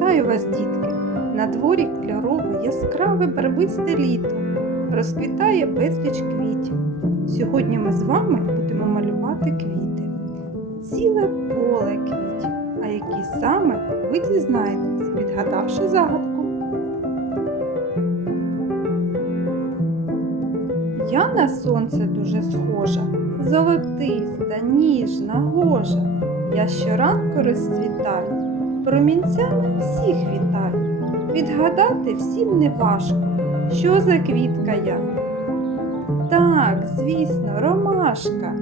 Вітаю вас, дітки! На дворі кольорове, яскраве барвисте літо. Розквітає безліч квітів. Сьогодні ми з вами будемо малювати квіти. Ціле поле квітів. А які саме ви дізнаєтесь, відгадавши загадку. Я на сонце дуже схожа, золотиста, ніжна, гожа. Я щоранку розцвітаю, промінцями всіх вітаю. Відгадати всім не важко, що за квітка я. Так, звісно, ромашка.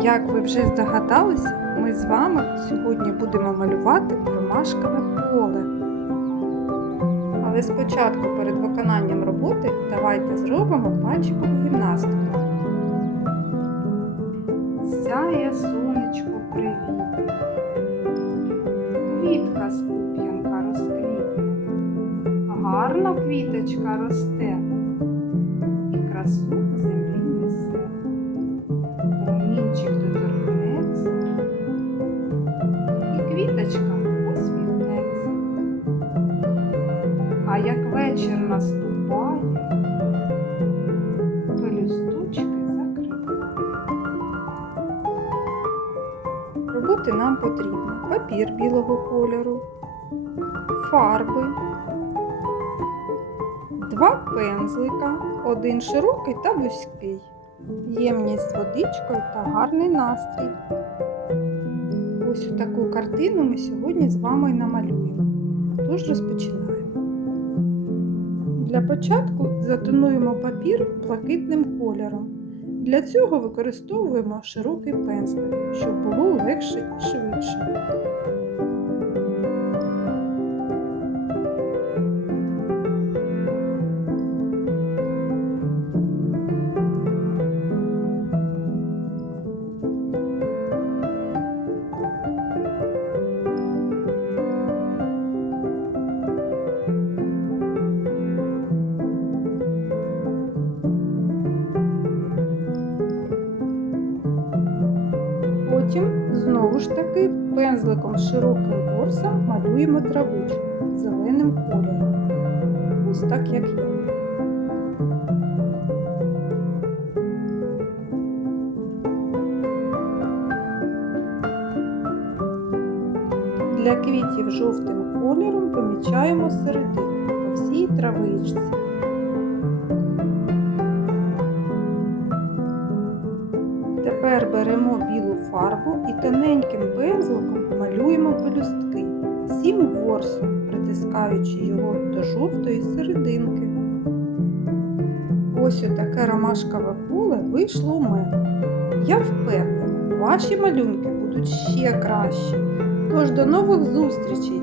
Як ви вже здогадалися, ми з вами сьогодні будемо малювати ромашкове поле. Але спочатку перед виконанням роботи давайте зробимо пальчикову гімнастику. Квітка з розквітне. Гарна квіточка росте і красу в землі несе. Промінчик доторкнеться, і квіточка посміхнеться. А як вечір наступає, пелюсточки закриває. Роботи нам потрібно папір білого кольору, фарби, два пензлика, один широкий та вузький, ємність з водичкою та гарний настрій. Ось таку картину ми сьогодні з вами намалюємо. Тож розпочинаємо. Для початку затонуємо папір блакитним кольором. Для цього використовуємо широкий пензлик, щоб було легше і швидше. Потім знову ж таки пензликом з широким ворсом малюємо травичку зеленим кольором. Ось так як я. Для квітів жовтим кольором помічаємо серединку по всій травичці. Тепер беремо білу фарбу і тоненьким пензликом малюємо пелюстки, всім ворсом, притискаючи його до жовтої серединки. Ось отаке ромашкове поле вийшло у мене. Я впевнена, ваші малюнки будуть ще кращі. Тож до нових зустрічей,